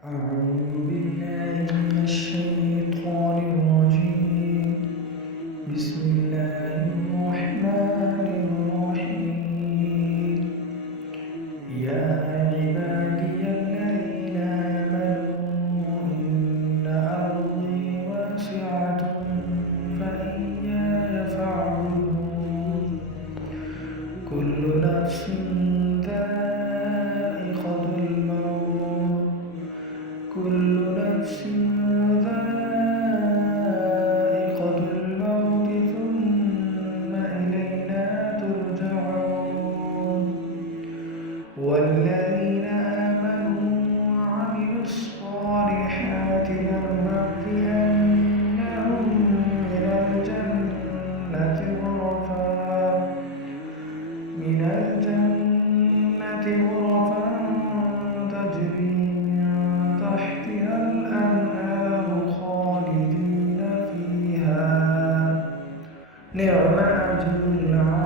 أعوذ بالله من الشيطان الرجيم. بسم الله الرحمن الرحيم. يا عبادي الذين آمنوا إن أرضي واسعة فإياي فاعبدون. كل نفس ذائقة الموت. كل نفس ذائقة الموت ثم إلينا ترجعون. والذين آمنوا وعملوا الصالحات لنبوئنهم من الجنة غرفا تجري من تحتها الأنهار خالدين فيها. نعم أجر العاملين.